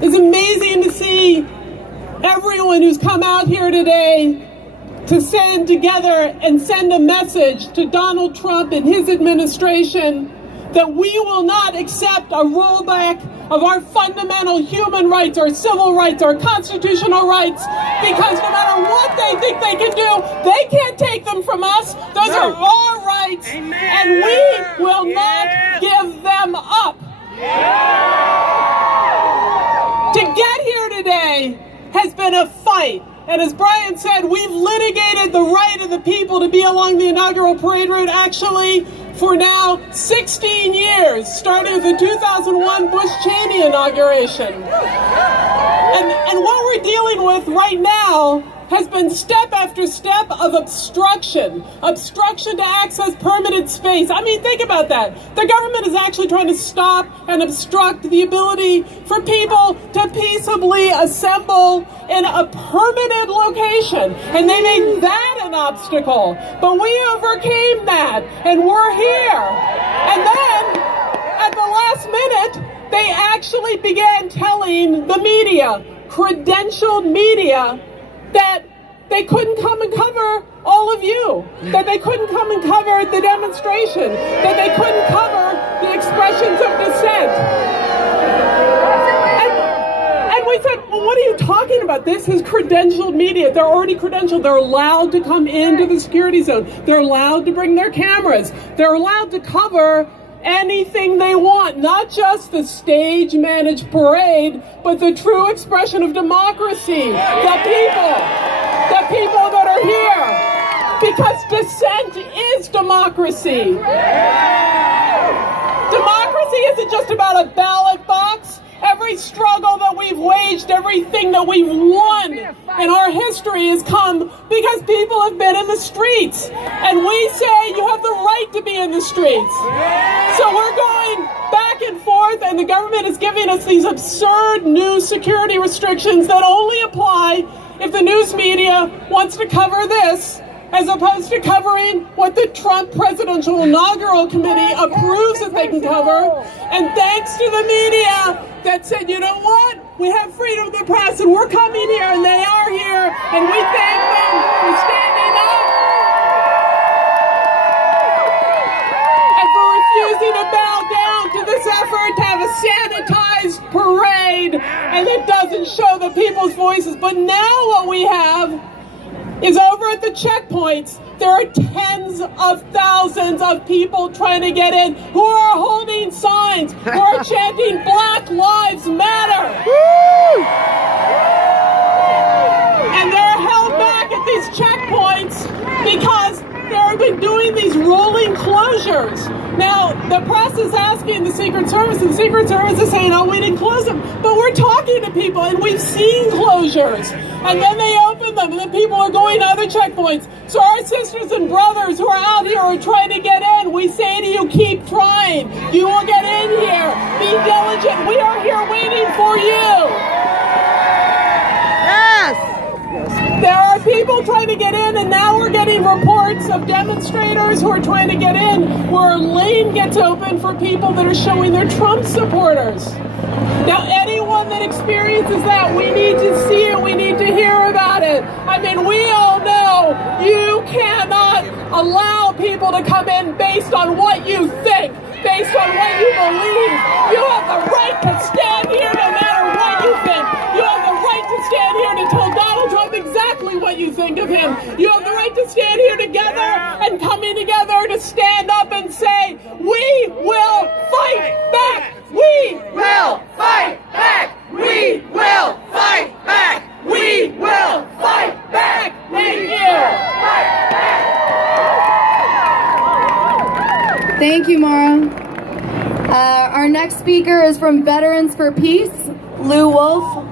It's amazing to see everyone who's come out here today to stand together and send a message to Donald Trump and his administration that we will not accept a rollback of our fundamental human rights, our civil rights, our constitutional rights, because no matter what they think they can do, they can't take them from us. Those are our rights, and we will not give them up. To get here today has been a fight. And as Brian said, we've litigated the right of the people to be along the inaugural parade route actually for now 16 years, starting with the 2001 Bush-Cheney inauguration. And what we're dealing with right now has been step after step of obstruction to access permanent space. I mean, think about that. The government is actually trying to stop and obstruct the ability for people to peaceably assemble in a permanent location. And they made that an obstacle. But we overcame that, and we're here. And then, at the last minute, they actually began telling the media, credentialed media, that they couldn't come and cover all of you, that they couldn't come and cover the demonstration, that they couldn't cover the expressions of dissent. And we said, well, what are you talking about? This is credentialed media. They're already credentialed. They're allowed to come into the security zone. They're allowed to bring their cameras. They're allowed to cover anything they want, not just the stage-managed parade, but the true expression of democracy, the people that are here, because dissent is democracy. Democracy isn't just about a ballot box. Every struggle that we've waged, everything that we've won in our history has come because people have been in the streets. And we say you have the right to be in the streets. So we're going back and forth, and the government is giving us these absurd new security restrictions that only apply if the news media wants to cover this, as opposed to covering what the Trump Presidential Inaugural Committee approves that they can cover. And thanks to the media that said, you know what, we have freedom of the press and we're coming here, and they are here, and we thank them for standing up and for refusing to bow down to this effort to have a sanitized parade and that doesn't show the people's voices. But now what we have is over at the checkpoints, there are tens of thousands of people trying to get in who are holding signs, who are chanting Black Lives Matter. And they're held back at these checkpoints because they've been doing these rolling closures. Now, the press is asking the Secret Service, and the Secret Service is saying, oh, we didn't close them. But we're talking to people, and we've seen closures. And then they open them, and then people are going to other checkpoints. So our sisters and brothers who are out here are trying to get in. We say to you, keep trying. You will get in here. Be diligent. We are here waiting for you. There are people trying to get in, and now we're getting reports of demonstrators who are trying to get in where a lane gets open for people that are showing their Trump supporters. Now, anyone that experiences that, we need to see it, we need to hear about it. I mean, we all know you cannot allow people to come in based on what you think, based on what you believe. You have the right to stand here no matter what you think. You have the right to stand here to tell Donald Trump exactly what you think of him. You have the right to stand here together and coming together to stand up and say, we will fight back. We will fight back. We will fight back. We will fight back. Thank you. Thank you, Maura. Our next speaker is from Veterans for Peace, Lou Wolf.